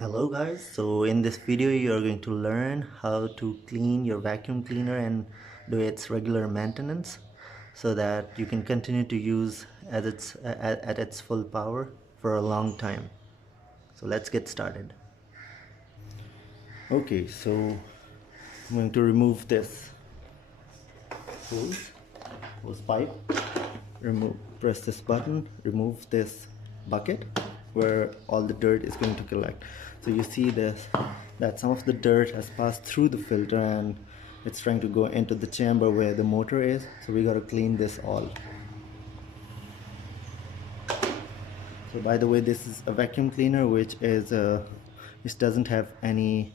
Hello guys, so in this video you are going to learn how to clean your vacuum cleaner and do its regular maintenance so that you can continue to use at its full power for a long time. So let's get started. Okay, so I'm going to remove this hose pipe, press this button, remove this bucket where all the dirt is going to collect. So you see this, that some of the dirt has passed through the filter and it's trying to go into the chamber where the motor is. So we got to clean this all. So by the way, this is a vacuum cleaner which doesn't have any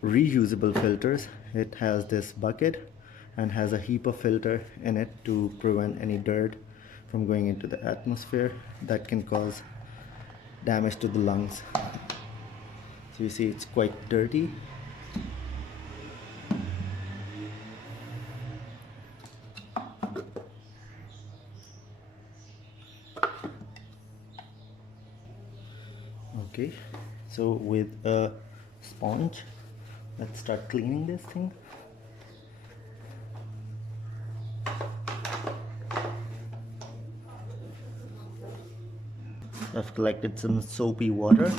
reusable filters. It has this bucket and has a HEPA filter in it to prevent any dirt from going into the atmosphere that can cause damage to the lungs. So you see it's quite dirty. Okay, so with a sponge, let's start cleaning this thing. I've collected some soapy water